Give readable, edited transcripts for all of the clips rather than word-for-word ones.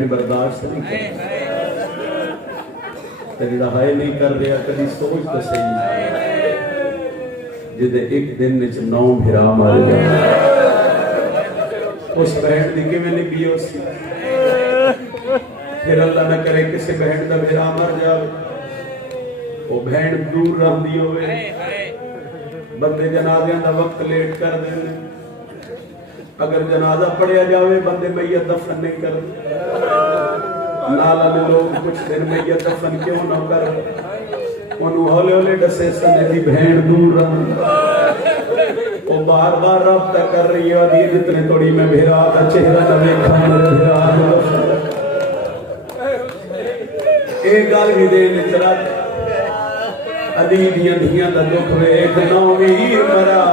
भैन बर्दाश्त नहीं कर तेरा हाय नहीं कर रहा कभी सोच तो सही जिदे एक दिन में 9 भिरा मारे जा उस बहन की किवें निभी उसी फिर अल्लाह न करे किसी बहन का भिरा मर जाए वो बहन दूर रही होवे बंदे जनाज़ियां दा वक्त लेट कर देंगे अगर जनाजा पढ़िया जाए बंदे मैयत दफन नहीं करते नाला में लोग कुछ दिन मैयत दफन क्यों ना कर उन्होंने हौले हौले दसे सने दी बहन दूर रही वो बार बार रब्ता कर रही है और ये जितने थोड़ी मैं भिरा का चेहरा न देखा मेरे भिरा एक गल भी देन चला अली दियां धियां दा दुख वेख नौ वीर मरा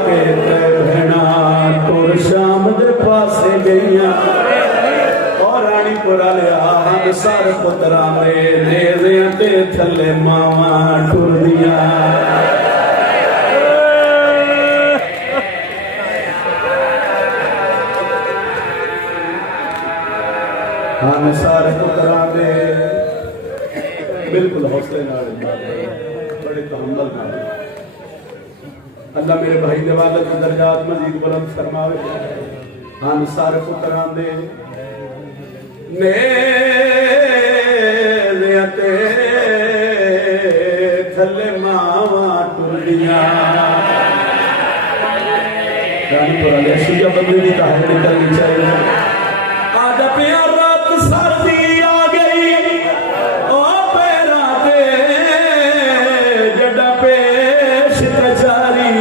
के बहना तुर शाम दे पासे गईयां और रानीपुरा लिया हम सारे पुत्रा दे नेज़े ते थले मावा टुरदियां हम सारे पुत्रा दे बिल्कुल हौसले नाल बड़े तहम्मुल नाल अल्लाह मेरे भाई दे वालिद दी दर्जात मजीद बुलंद फरमावे हम सारे पुत्रां दे नेज़े ते थले मावा टुरदियां रानीपुरा ले शिया बंदे दी कहानी निकलनी चाहिए आजा प्यार रात सर्दी आ गई ओ पैरा दे जड़ा पेश कचारी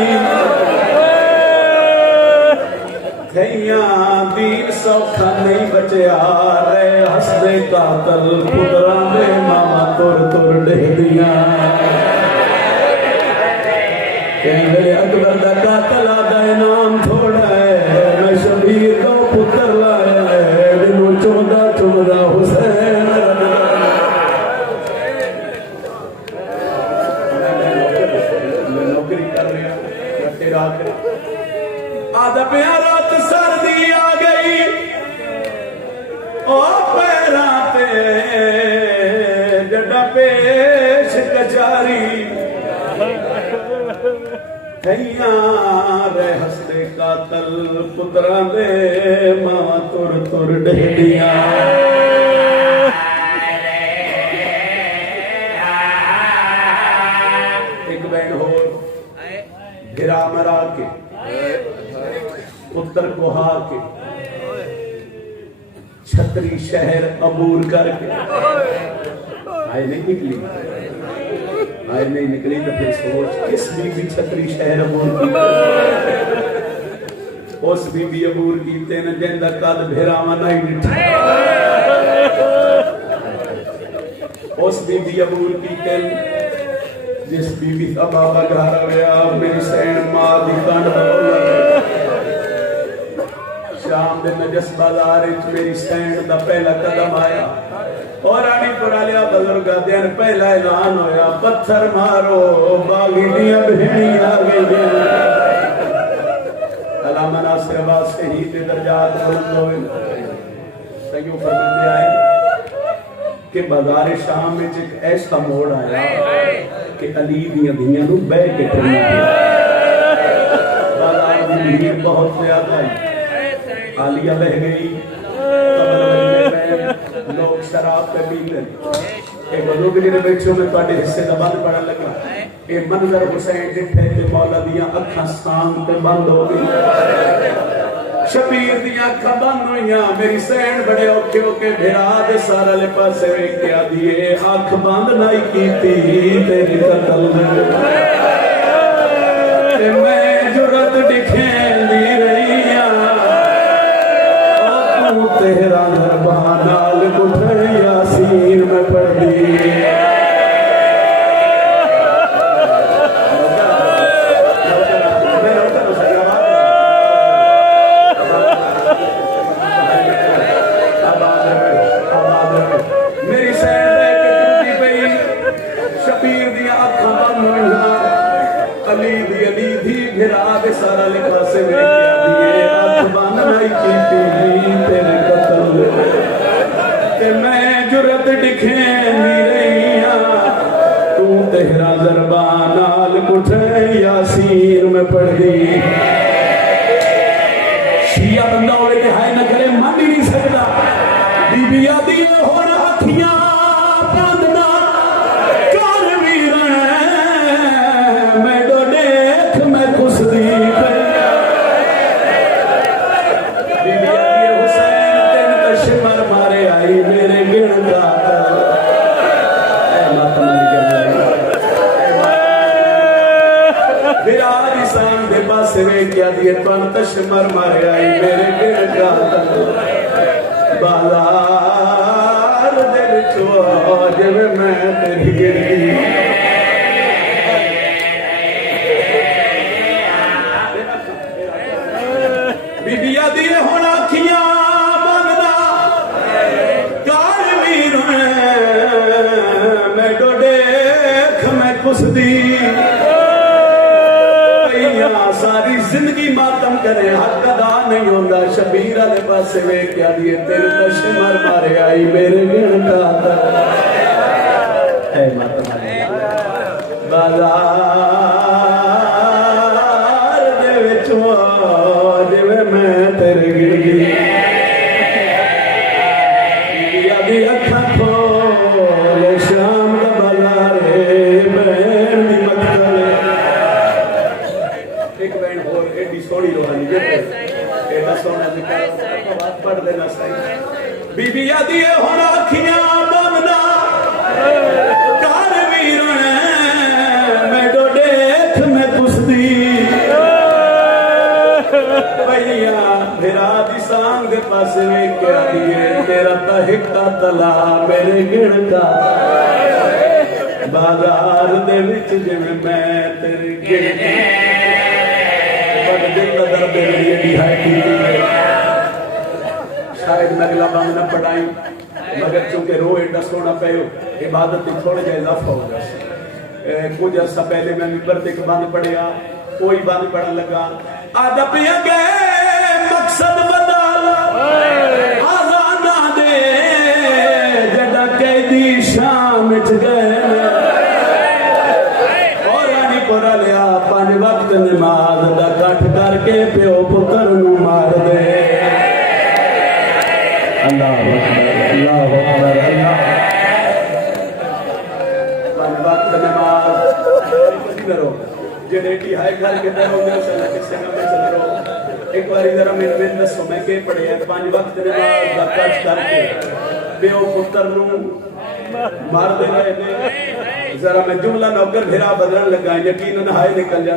खैयां दीन सौखा नहीं बचया रे हसदे कातल पुत्रा दे मामा तुर तुर डहदियां कहंदे अकबर दा कातल आदा इनाम थोड़ा है मैं शबीर दा पुत्र लाया है जिन्हों चुमदा चुमदा हुसैन नौकरी कर रहा तेरा आधा प्यार रात सर्दी आ गई ओ पैरा ते जड़ा पेश कचारी रे हसदे कातल पुत्रा दे मां तुर तुर डहदियां एक बहन हो गिरा मरा के पुत्र कोहा के छतरी शहर अबूर करके आए नहीं निकली आए नहीं निकली तो फिर सोच किस बीबी छतरी शहर अबूर की उस बीबी अबूर की तेन जिंदा कद भेरावा नहीं डिठा उस बीबी अबूर की तेन जिस बीबी का बाबा घर गया मेरी सैन मां दी कंड बदौलत शाम दे नजस बाजार विच मेरी सैन दा पहला कदम आया और रानीपुरा लिया बुजुर्ग दिन पहला ऐलान होया पत्थर मारो बागी दियां बहनियां आ गई अल्लाह मनासिर वास्ते ही ते दर्जात बुलंद होए सही फरमाते आए कि बाजार शाम में एक ऐसा मोड़ आया कि अली दियां धियां नूं बह के टरना बाजार दी भीड़ बहुत ज्यादा है आलिया बह गई लोग शराब पे पीते एक बुजुर्ग जी ने बैठो में ਤੁਹਾਡੇ हिस्से दा बंद पड़न लगा ये मंजर हुसैन जिथे ते मौला दियां अखां सांग ते बंद हो गई शबीर दियां अखां बंद होईयां मेरी सैन बड़े औखे होके भिरा दे सारे ले पासे वेख के आदी ए अख बंद नहीं कीती तेरी कतल ते मैं जुरत दिखेंदी रही ओ तू तेरा दरबार नाल कुठे यासीन में पढ़दी सारा लिखा से जिहा बंदा होवे ते हाय ना करे मन ही नहीं सकता। बीबी आदी हुण अखियां बंद ना कर वीरण मैं डो देख मैं खुसदी बीबी आदी हुसैन तेन तशमर मारे आई मेरे गिण गा क्या दिए तशमर मारे आई मेरे गिण गा बाजार दे विचों जिवें मैं तेरी गिरगी बीबिया दी हुण अखियां बंद कर वीर मैं डो देख मैं कुसदी सारी जिंदगी मातम करे हक अदा नहीं होता। शबीर वाले पास वे क्या दिए तेरे तशमर मारे आई मेरे गिण गाता है मातम बाजार दे विचों जिवें मैं तेरे गिरगी बीबिया दी अखां खोल शाम दा बाजारे बैण दी मक्कल एक बहन होर एडी सोहनी रोहानी एडा सोहना बात पढ़ देना सही बीबी आदी हुण अखियां बंद कर वीरण मैं डो देख मैं कुसदी भैया मेरा दी सांग दे पासे वेख्या दिए तेरा तहिका तला मेरे गिण गा बाजार दे विच जिवें मैं तेरे गिण शायद मैं अगला बंद न पढ़ाई मगर चूंकि रो एडा सोना पयो इबादत में थोड़ा जा इजाफा हो गया। कुछ अर्सा पहले मैं मिंबर ते एक बंद पढ़िया कोई बंद पढ़न लगा आदा पिया गए मकसद बदल आजाना दे जड़ा कैदी शाम च गए और रानी कोरा लिया 5 वक्त नमाज दा कट करके प्यो पुत्र नू मार दे। अल्लाह अकबर अल्लाह 5 वक्त नमाज करो जेड़े की हाय करके दे होंगे सन किसे में चलो एक बार जरा मेरे दसो मैं के पढ़िया 5 वक्त नमाज दा कट करके प्यो पुत्र नू मार दे रहे ने जरा मैं जुमला नौकर फिरा बदलन लगा यकीनन हाय निकल जा।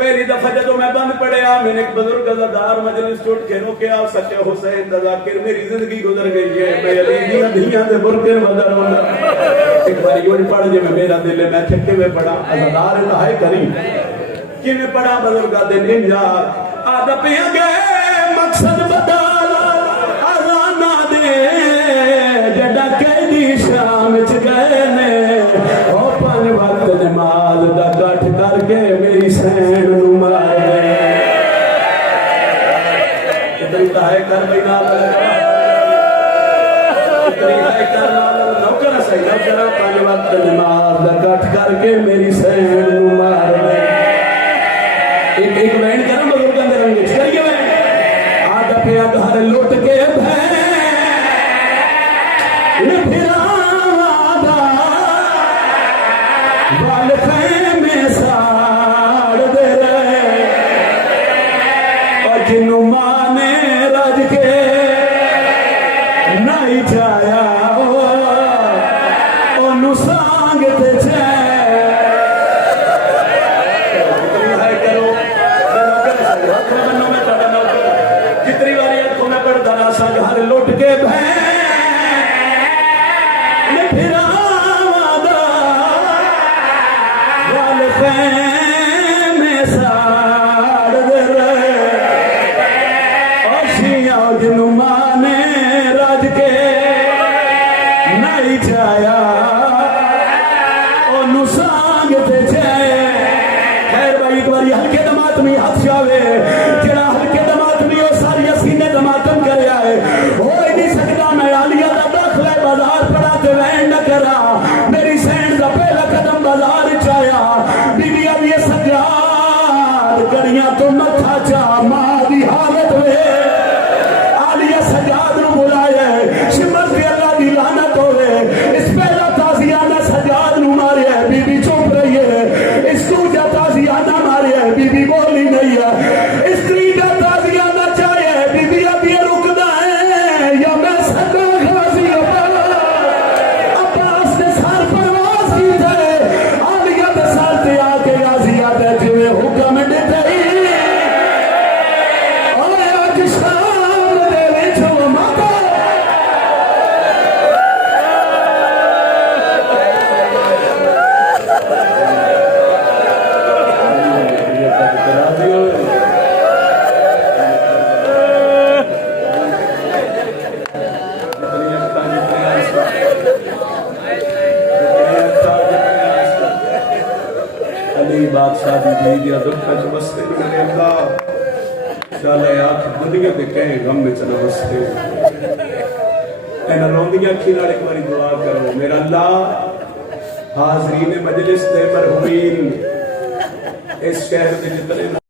पहली दफा जब मैं बंद पढ़िया मैंने एक बुजुर्ग अज़ादार मजलिस उठ के रोकया सच्चे हुसैन दा ज़ाकिर मेरी जिंदगी गुजर गई है मैं अली दियां धियां दे बुरके मदर होंदा एक बार यूं पढ़ जे मेरा दिल मैं थके में पढ़ा अज़ादार हाय करी किवें पढ़ा बुजुर्गा दे निंजा आदा पे गए मकसद बदल अज़ाना दे जड़ा कैदी शाम च गए ने ओ 5 वक्त नमाज दा कट करके मेरी सैन नू मार दे इतनी है कर बिना इतनी है कर नौकर सही नौकर 5 वक्त नमाज दा कट करके मेरी सैन नू मार दे। एक बहन कर बुजुर्गों दे रंग करिए आदा पे घर लुट के जिन्नू माने रज के नहीं जाया ओनू सांग ते जितनी बारी आंखों में पड़ता ना संग हर लुट के जिन्नू माने रज के नहीं जाया ओनू सांग ते खैर भाई एक बारी हल्के दमातमी हाथ जावे जेड़ा हल्के दमातमी ओ सारी सीने दमातम करे आए हो ही नहीं सकता मैं आलिया दा दाखला बाजार पड़ा ते वैन न करा मेरी सैन दा पहला कदम बाजार च आया बीबिया दी सजाद कड़ियां तो मथा चा मां दी हालत वे लख शाम दे विच माता बादशाह दी जी दिया दुखा च बसते मेरे अल्लाह चल आख दुनिया के कहे गम में च नमस्ते इन्हां रोंदियां अखी नाल एक बारी दुआ करो मेरा अल्लाह हाज़रीन मजलिस दे मरहूमीन इस शहर दे जितने